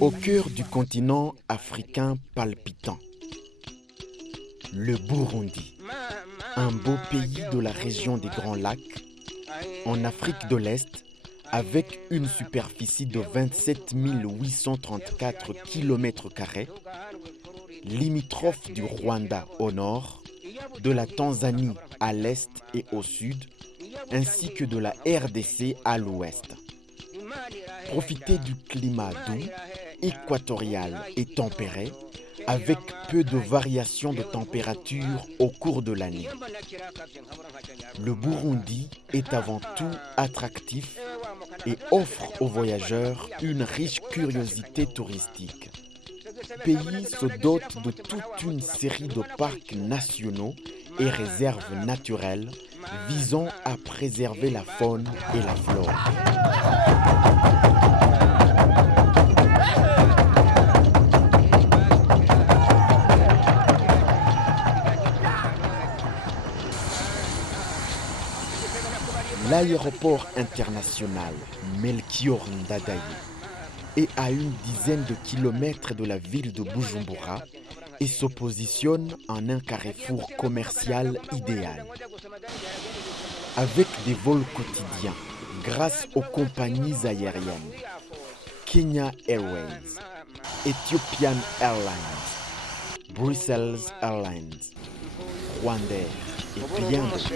Au cœur du continent africain palpitant, le Burundi, un beau pays de la région des Grands Lacs, en Afrique de l'Est, avec une superficie de 27 834 km², limitrophe du Rwanda au nord, de la Tanzanie à l'est et au sud, ainsi que de la RDC à l'ouest. Profitez du climat doux, équatorial et tempéré, avec peu de variations de température au cours de l'année. Le Burundi est avant tout attractif et offre aux voyageurs une riche curiosité touristique. Le pays se dote de toute une série de parcs nationaux et réserves naturelles visant à préserver la faune et la flore. L'aéroport international Melchior Ndadaye est à une dizaine de kilomètres de la ville de Bujumbura et se positionne en un carrefour commercial idéal. Avec des vols quotidiens grâce aux compagnies aériennes Kenya Airways, Ethiopian Airlines, Brussels Airlines, Rwandair et bien d'autres.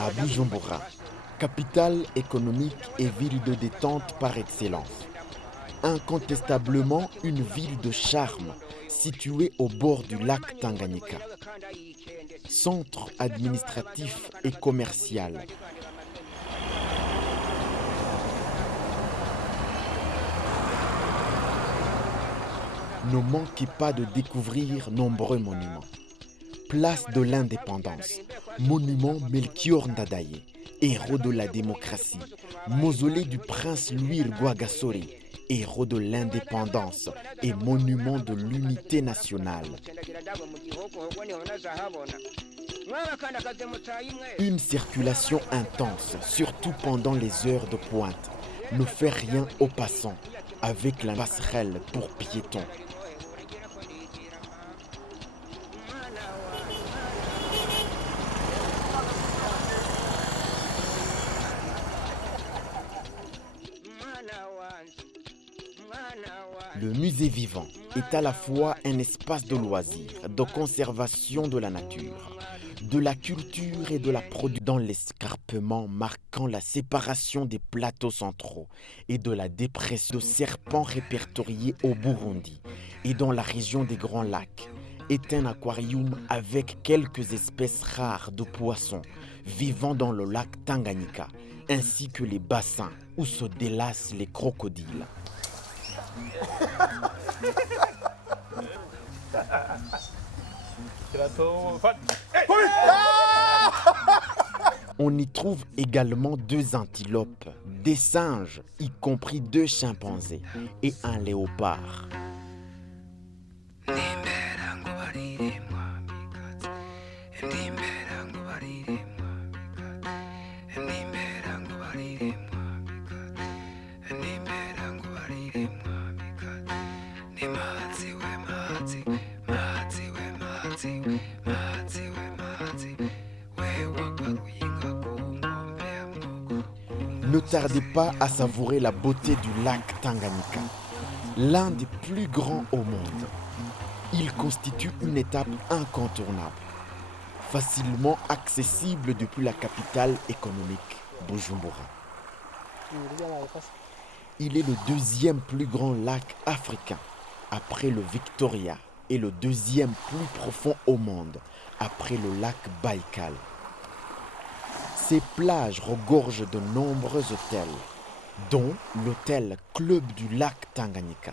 À Bujumbura, capitale économique et ville de détente par excellence. Incontestablement une ville de charme située au bord du lac Tanganyika. Centre administratif et commercial. Ne manquez pas de découvrir nombreux monuments. Place de l'Indépendance, monument Melchior Ndadaye, héros de la démocratie, mausolée du prince Louis Rwagasore, héros de l'indépendance et monument de l'unité nationale. Une circulation intense, surtout pendant les heures de pointe, ne fait rien aux passants, avec la passerelle pour piétons. Le musée vivant est à la fois un espace de loisirs, de conservation de la nature, de la culture et de la production dans l'escarpement marquant la séparation des plateaux centraux et de la dépression de serpents répertoriés au Burundi et dans la région des Grands Lacs est un aquarium avec quelques espèces rares de poissons vivant dans le lac Tanganyika ainsi que les bassins où se délassent les crocodiles. On y trouve également 2 antilopes, des singes, y compris 2 chimpanzés, et un léopard. Ne tardez pas à savourer la beauté du lac Tanganyika, l'un des plus grands au monde. Il constitue une étape incontournable, facilement accessible depuis la capitale économique, Bujumbura. Il est le 2e plus grand lac africain, après le Victoria, et le 2e plus profond au monde, après le lac Baïkal. Ces plages regorgent de nombreux hôtels, dont l'hôtel Club du lac Tanganyika,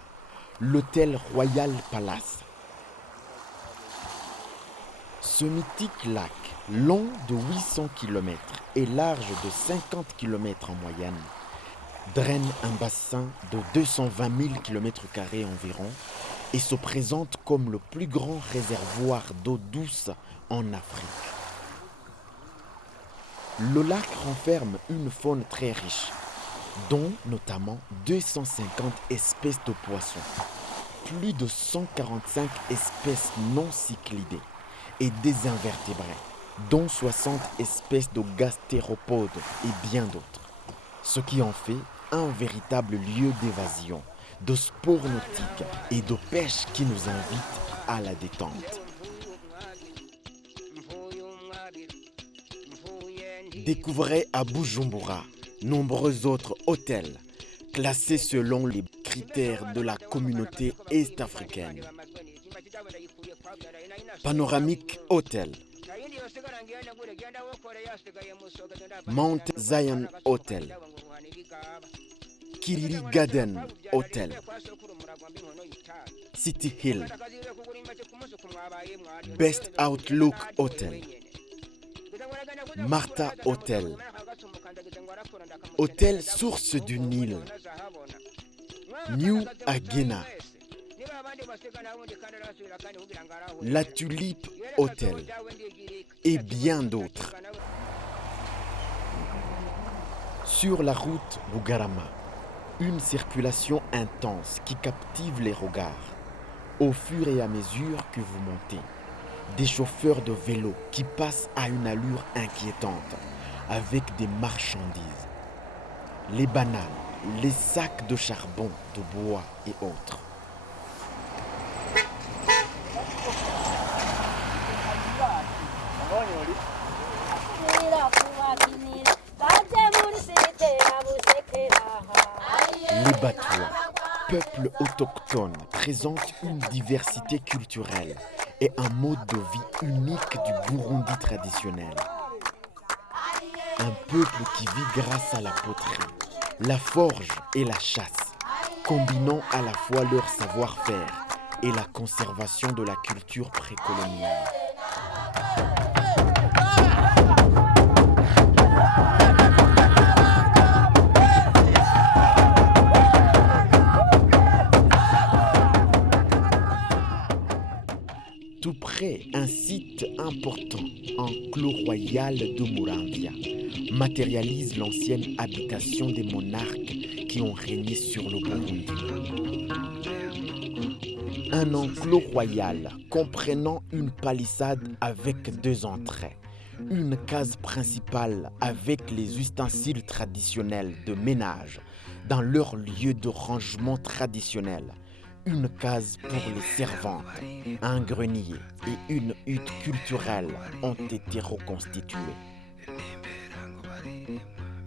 l'hôtel Royal Palace. Ce mythique lac, long de 800 km et large de 50 km en moyenne, draine un bassin de 220 000 km² environ et se présente comme le plus grand réservoir d'eau douce en Afrique. Le lac renferme une faune très riche, dont notamment 250 espèces de poissons, plus de 145 espèces non cyclidées et des invertébrés, dont 60 espèces de gastéropodes et bien d'autres, ce qui en fait un véritable lieu d'évasion, de sport nautique et de pêche qui nous invite à la détente. Découvrez à Bujumbura nombreux autres hôtels classés selon les critères de la communauté est-africaine. Panoramic Hotel, Mount Zion Hotel, Kiriri Garden Hotel, City Hill, Best Outlook Hotel, Martha Hotel, Hôtel Source du Nil, New Agena, La Tulipe Hotel et bien d'autres. Sur la route Bugarama, une circulation intense qui captive les regards. Au fur et à mesure que vous montez, des chauffeurs de vélo qui passent à une allure inquiétante avec des marchandises. Les bananes, les sacs de charbon, de bois et autres. Les Batouas, peuple autochtone, présentent une diversité culturelle et un mode de vie unique du Burundi traditionnel. Un peuple qui vit grâce à la poterie, la forge et la chasse, combinant à la fois leur savoir-faire et la conservation de la culture précoloniale. Tout près, un site important, enclos royal de Muramvya, matérialise l'ancienne habitation des monarques qui ont régné sur le Burundi. Un enclos royal comprenant une palissade avec 2 entrées, une case principale avec les ustensiles traditionnels de ménage dans leur lieu de rangement traditionnel, une case pour les servantes, un grenier et une hutte culturelle ont été reconstitués.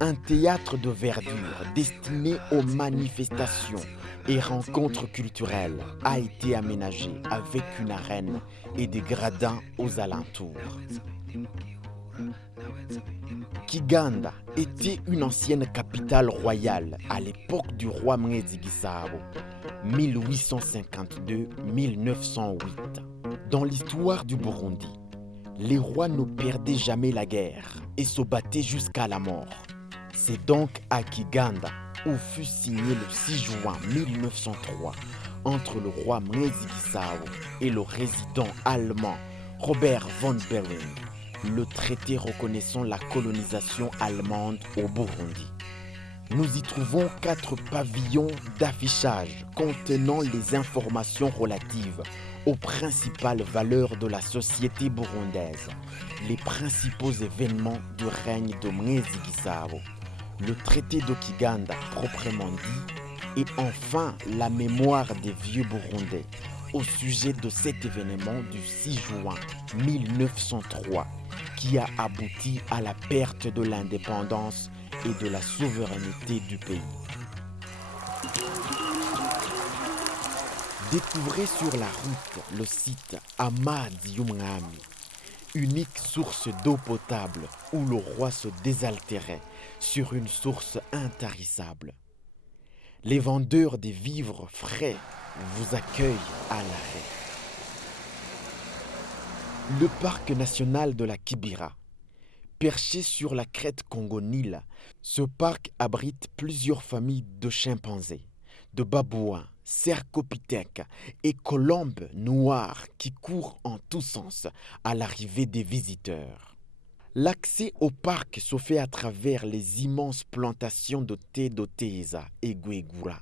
Un théâtre de verdure destiné aux manifestations et rencontres culturelles a été aménagé avec une arène et des gradins aux alentours. Kiganda était une ancienne capitale royale à l'époque du roi Mwezi Gisabo, 1852-1908. Dans l'histoire du Burundi, les rois ne perdaient jamais la guerre et se battaient jusqu'à la mort. C'est donc à Kiganda où fut signé le 6 juin 1903 entre le roi Mwezi Gisabo et le résident allemand Robert von Behring, le traité reconnaissant la colonisation allemande au Burundi. Nous y trouvons 4 pavillons d'affichage contenant les informations relatives aux principales valeurs de la société burundaise, les principaux événements du règne de Mwezi Gisabo, le traité de Kiganda proprement dit, et enfin la mémoire des vieux Burundais au sujet de cet événement du 6 juin 1903 qui a abouti à la perte de l'indépendance et de la souveraineté du pays. Découvrez sur la route le site Amazi Yumngami, unique source d'eau potable où le roi se désaltérait sur une source intarissable. Les vendeurs des vivres frais vous accueillent à l'arrêt. Le parc national de la Kibira, perché sur la crête Congo-Nil, ce parc abrite plusieurs familles de chimpanzés, de babouins, cercopithèques et colombes noires qui courent en tous sens à l'arrivée des visiteurs. L'accès au parc se fait à travers les immenses plantations de thé d'Oteza et Guegura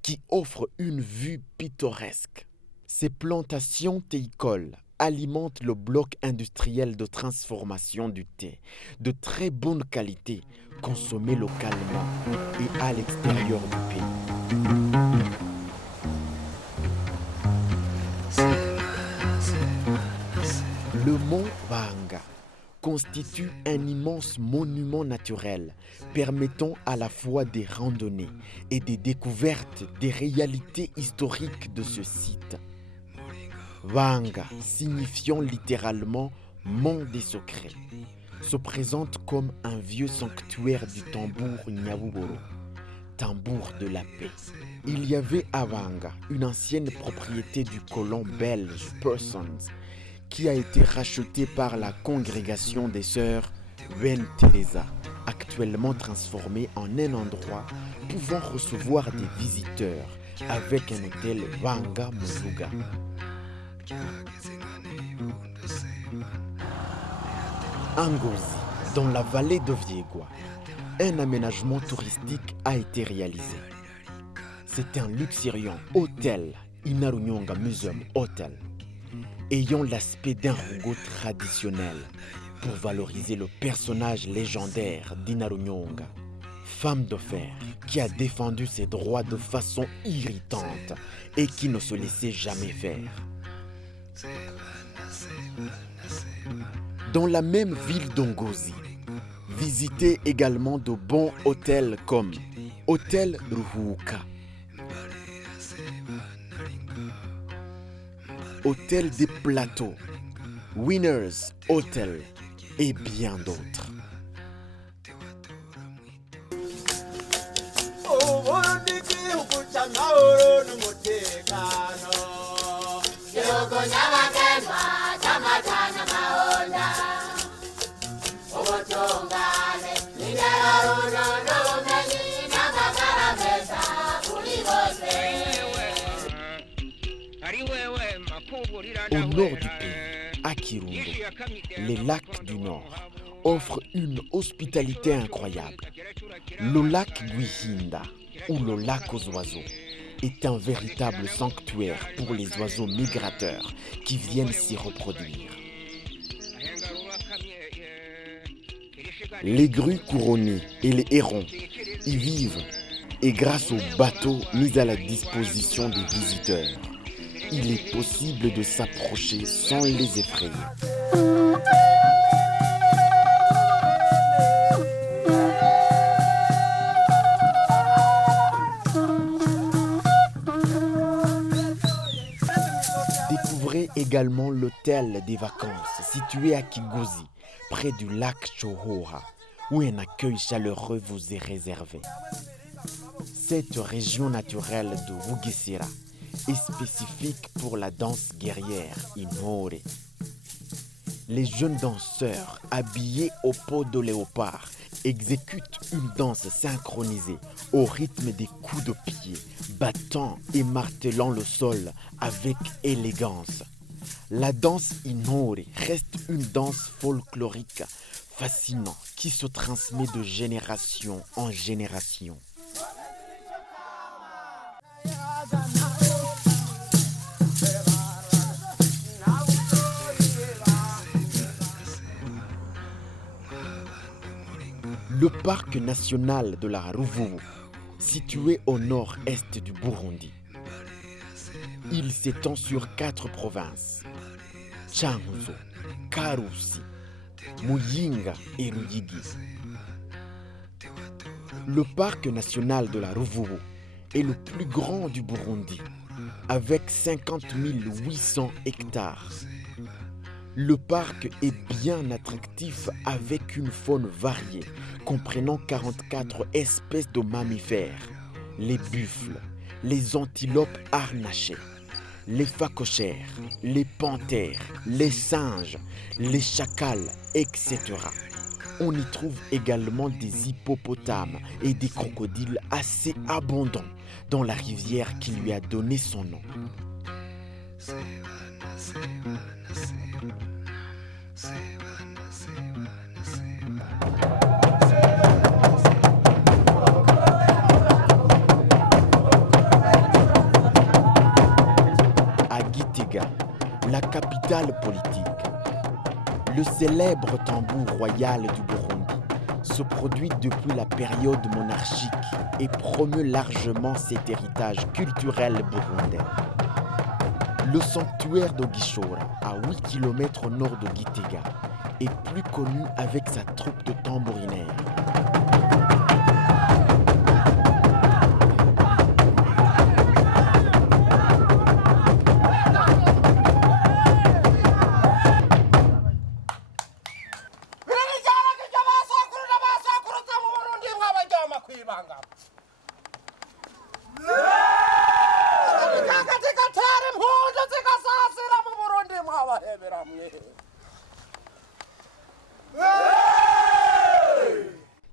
qui offrent une vue pittoresque. Ces plantations théicoles alimentent le bloc industriel de transformation du thé de très bonne qualité, consommé localement et à l'extérieur du pays. Le mont Vanga constitue un immense monument naturel permettant à la fois des randonnées et des découvertes des réalités historiques de ce site. Vanga, signifiant littéralement « mont des secrets », se présente comme un vieux sanctuaire du tambour Nyabuboro, tambour de la paix. Il y avait à Vanga une ancienne propriété du colon belge Persons qui a été rachetée par la congrégation des sœurs Ben Teresa, actuellement transformée en un endroit pouvant recevoir des visiteurs avec un hôtel Vanga Muzuga. À Ngozi, dans la vallée de Viegwa, un aménagement touristique a été réalisé. C'est un luxuriant hôtel, Inarunyonga Museum Hotel, ayant l'aspect d'un rougo traditionnel pour valoriser le personnage légendaire d'Inarunyonga, femme de fer qui a défendu ses droits de façon irritante et qui ne se laissait jamais faire. Dans la même ville d'Ongozi, visitez également de bons hôtels comme Hôtel Ruhuka, Hôtel des Plateaux, Winners Hotel et bien d'autres. Au nord du pays, à Kirundo, les lacs du Nord offrent une hospitalité incroyable. Le lac Gwihinda, ou le lac aux oiseaux, est un véritable sanctuaire pour les oiseaux migrateurs qui viennent s'y reproduire. Les grues couronnées et les hérons y vivent et grâce aux bateaux mis à la disposition des visiteurs, il est possible de s'approcher sans les effrayer. Découvrez également l'hôtel des vacances situé à Kigozi, près du lac Chohora, où un accueil chaleureux vous est réservé. Cette région naturelle de Wugesera est spécifique pour la danse guerrière Inore. Les jeunes danseurs habillés au peau de léopard exécutent une danse synchronisée au rythme des coups de pied, battant et martelant le sol avec élégance. La danse Inore reste une danse folklorique fascinante qui se transmet de génération en génération. Le parc national de la Ruvubu, situé au nord-est du Burundi. Il s'étend sur 4 provinces, Changuzo, Karusi, Muyinga et Ruyigi. Le parc national de la Ruvubu est le plus grand du Burundi, avec 50 800 hectares. Le parc est bien attractif avec une faune variée, comprenant 44 espèces de mammifères, les buffles, les antilopes harnachées, les phacochères, les panthères, les singes, les chacals, etc. On y trouve également des hippopotames et des crocodiles assez abondants dans la rivière qui lui a donné son nom. À Gitega, la capitale politique, le célèbre tambour royal du Burundi se produit depuis la période monarchique et promeut largement cet héritage culturel burundais. Le sanctuaire de Gishora, à 8 km au nord de Gitega, est plus connu avec sa troupe de tambourinaires.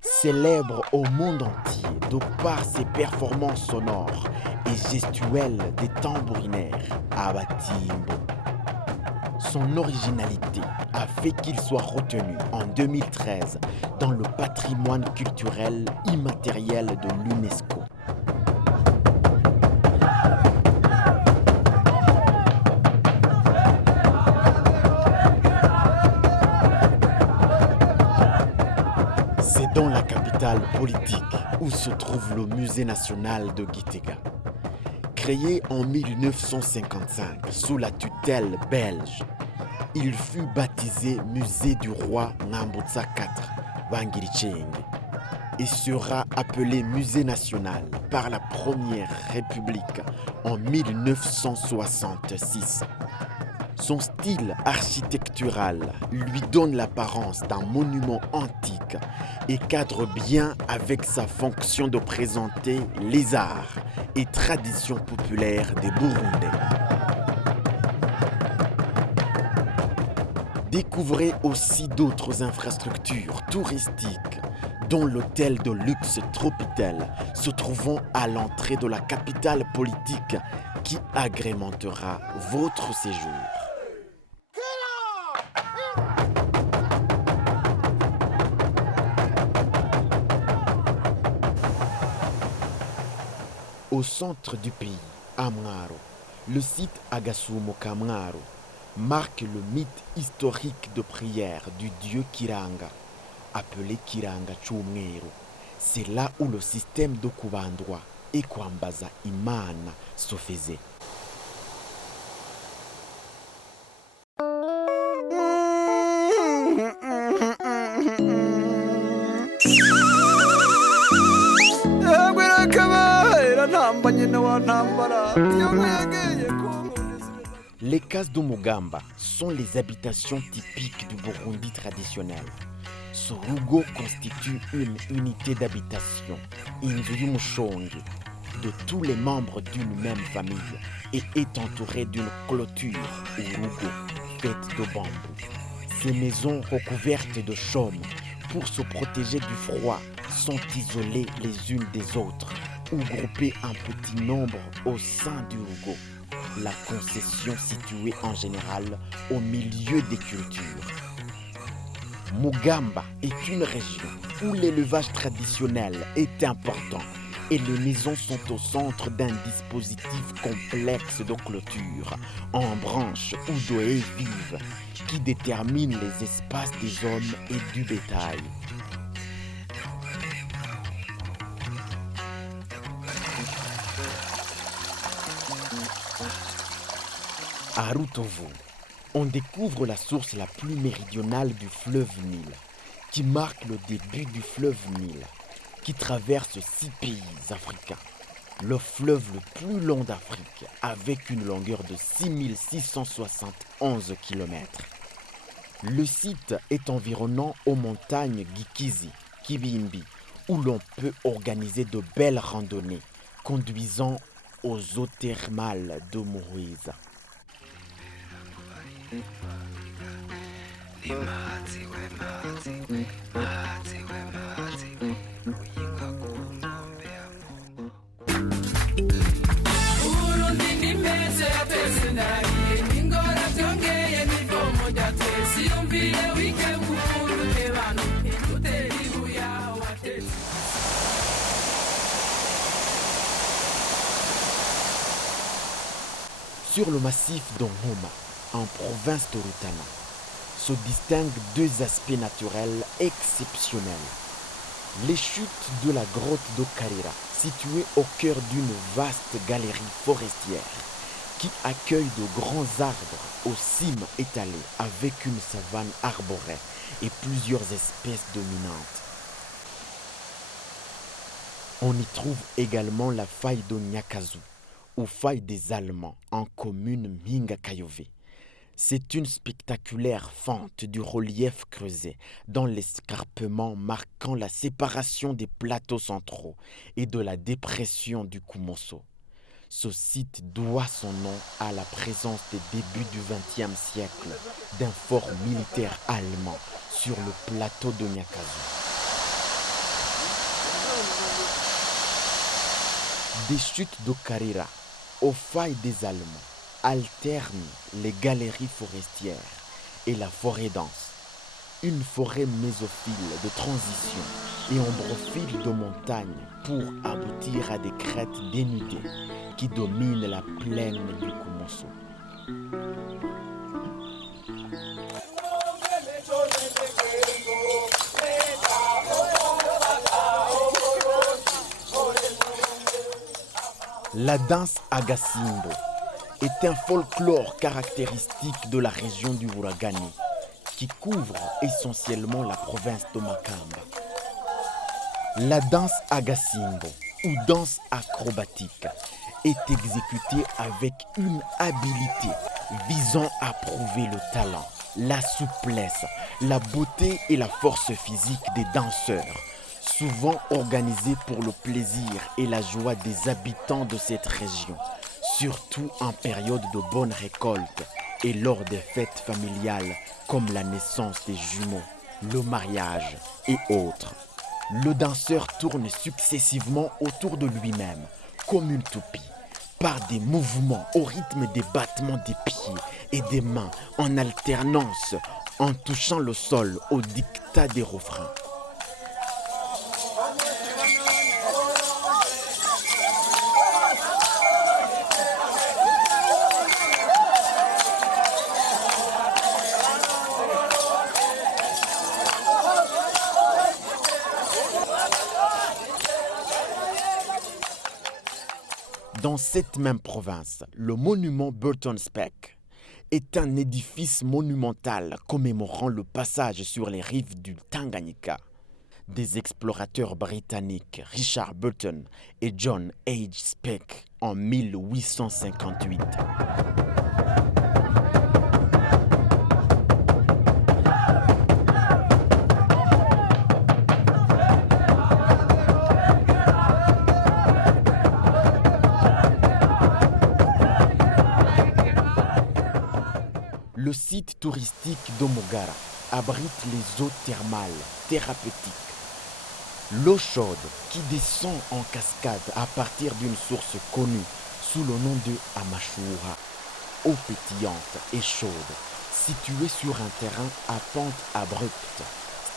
Célèbre au monde entier de par ses performances sonores et gestuelles des tambourinaires à Batimbo. Son originalité a fait qu'il soit retenu en 2013 dans le patrimoine culturel immatériel de l'UNESCO. C'est dans la capitale politique où se trouve le musée national de Gitega. Créé en 1955 sous la tutelle belge, il fut baptisé musée du roi Ngambutsa IV, Bangiricheng, et sera appelé musée national par la Première République en 1966. Son style architectural lui donne l'apparence d'un monument antique et cadre bien avec sa fonction de présenter les arts et traditions populaires des Burundais. Découvrez aussi d'autres infrastructures touristiques, dont l'hôtel de luxe Tropitel se trouvant à l'entrée de la capitale politique qui agrémentera votre séjour. Au centre du pays, à Mwaro, le site Agasumo Kamwaro marque le mythe historique de prière du dieu Kiranga, appelé Kiranga Chumweru. C'est là où le système de Kubandwa et Kwambaza Imana se faisait. Les cases de Mugamba sont les habitations typiques du Burundi traditionnel. Ce rugo constitue une unité d'habitation, Inzuyumushongi, de tous les membres d'une même famille et est entouré d'une clôture, Urugo, faite de bambou. Ces maisons recouvertes de chaume pour se protéger du froid sont isolées les unes des autres ou groupées en petit nombre au sein du rugo. La concession située en général au milieu des cultures. Mugamba est une région où l'élevage traditionnel est important et les maisons sont au centre d'un dispositif complexe de clôture en branches ou de haies vives qui détermine les espaces des hommes et du bétail. À Rutovu, on découvre la source la plus méridionale du fleuve Nil, qui marque le début du fleuve Nil, qui traverse 6 pays africains. Le fleuve le plus long d'Afrique, avec une longueur de 6671 km. Le site est environnant aux montagnes Gikizi, Kibimbi, où l'on peut organiser de belles randonnées, conduisant aux eaux thermales de Muhuiza. Sur le massif d'Ongoma, en province de Rutana, se distinguent deux aspects naturels exceptionnels. Les chutes de la grotte d'Okarira, située au cœur d'une vaste galerie forestière, qui accueille de grands arbres aux cimes étalées avec une savane arborée et plusieurs espèces dominantes. On y trouve également la faille de Nyakazu, ou faille des Allemands, en commune Minga-Kayove. C'est une spectaculaire fente du relief creusé dans l'escarpement marquant la séparation des plateaux centraux et de la dépression du Kumoso. Ce site doit son nom à la présence des débuts du XXe siècle d'un fort militaire allemand sur le plateau de Nyakazu. Des chutes d'Okarira aux failles des Allemands alternent les galeries forestières et la forêt dense, une forêt mésophile de transition et ombrophile de montagne pour aboutir à des crêtes dénudées qui dominent la plaine du Kumoso. La danse Agasimbo est un folklore caractéristique de la région du Buragani qui couvre essentiellement la province de Makamba. La danse Agasimbo ou danse acrobatique est exécutée avec une habileté visant à prouver le talent, la souplesse, la beauté et la force physique des danseurs, souvent organisée pour le plaisir et la joie des habitants de cette région, surtout en période de bonne récolte et lors des fêtes familiales comme la naissance des jumeaux, le mariage et autres. Le danseur tourne successivement autour de lui-même, comme une toupie, par des mouvements au rythme des battements des pieds et des mains en alternance, en touchant le sol au dictat des refrains. Dans cette même province, le monument Burton Speck est un édifice monumental commémorant le passage sur les rives du Tanganyika des explorateurs britanniques Richard Burton et John H. Speck en 1858. Le site touristique d'Omogara abrite les eaux thermales thérapeutiques. L'eau chaude qui descend en cascade à partir d'une source connue sous le nom de Amashura, eau pétillante et chaude, située sur un terrain à pente abrupte,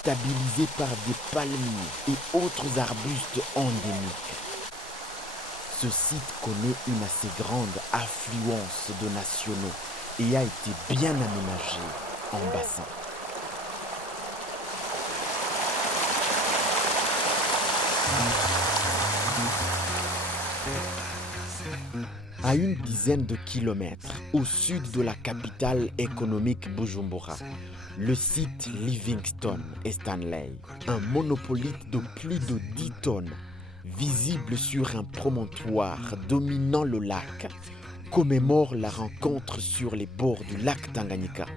stabilisé par des palmiers et autres arbustes endémiques. Ce site connaît une assez grande affluence de nationaux et a été bien aménagé en bassin. À une dizaine de kilomètres au sud de la capitale économique Bujumbura, le site Livingstone et Stanley, un monopolite de plus de 10 tonnes, visible sur un promontoire dominant le lac, commémore la rencontre sur les bords du lac Tanganyika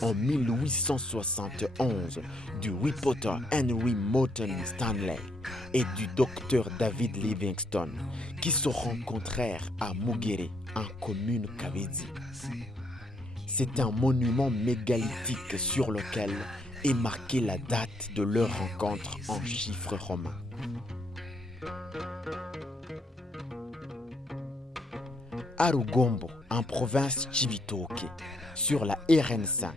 en 1871 du reporter Henry Morton Stanley et du docteur David Livingstone qui se rencontrèrent à Mugere en commune Kabezi. C'est un monument mégalithique sur lequel est marquée la date de leur rencontre en chiffres romains. À Rugombo, en province Chibitoke, sur la RN5,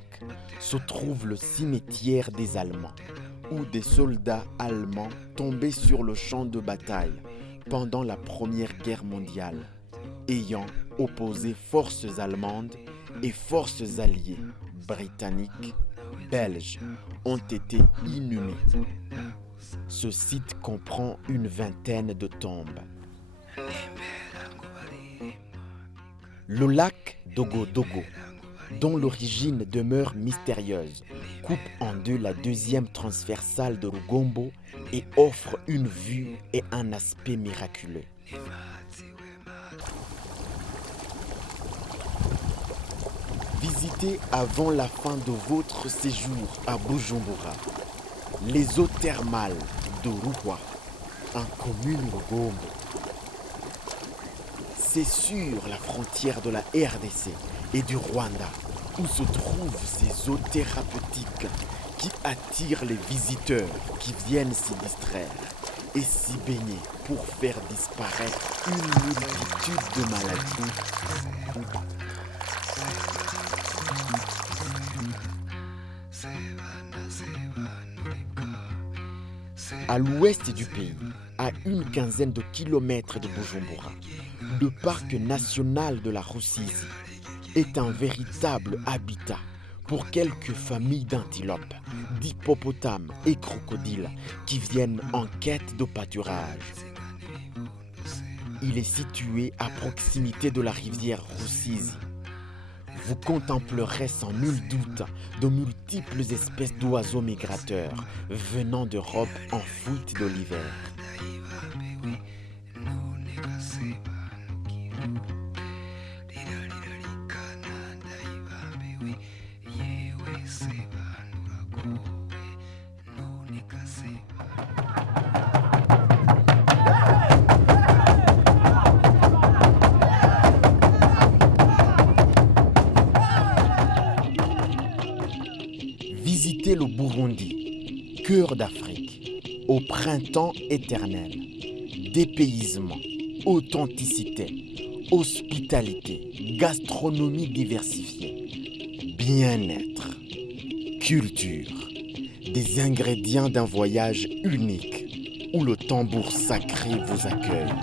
se trouve le cimetière des Allemands, où des soldats allemands tombés sur le champ de bataille pendant la Première Guerre mondiale, ayant opposé forces allemandes et forces alliées, britanniques, belges, ont été inhumés. Ce site comprend une vingtaine de tombes. Le lac Dogo Dogo, dont l'origine demeure mystérieuse, coupe en deux la deuxième transversale de Rugombo et offre une vue et un aspect miraculeux. Visitez avant la fin de votre séjour à Bujumbura les eaux thermales de Ruhwa, en commune Rugombo. C'est sur la frontière de la RDC et du Rwanda où se trouvent ces eaux thérapeutiques qui attirent les visiteurs qui viennent s'y distraire et s'y baigner pour faire disparaître une multitude de maladies. À l'ouest du pays, à une quinzaine de kilomètres de Bujumbura, le parc national de la Rusizi est un véritable habitat pour quelques familles d'antilopes, d'hippopotames et crocodiles qui viennent en quête de pâturage. Il est situé à proximité de la rivière Rusizi. Vous contemplerez sans nul doute de multiples espèces d'oiseaux migrateurs venant d'Europe en fuite de l'hiver. Visitez le Burundi, cœur d'Afrique, au printemps éternel. Dépaysement, authenticité, hospitalité, gastronomie diversifiée, bien-être, culture, des ingrédients d'un voyage unique où le tambour sacré vous accueille.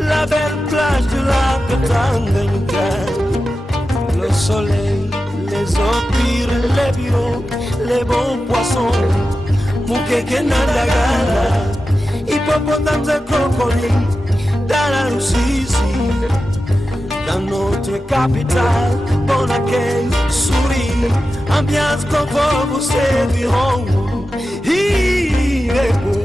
La belle plage de la Tanganyika, le soleil, les eaux pures, les pirogues, les bons poissons, Mukeke Nandagala, hippopotames et crocodiles, dans la Rusizi, dans notre capitale, bon accueil, souris, ambiance qu'on va vous séduiront. Il est beau.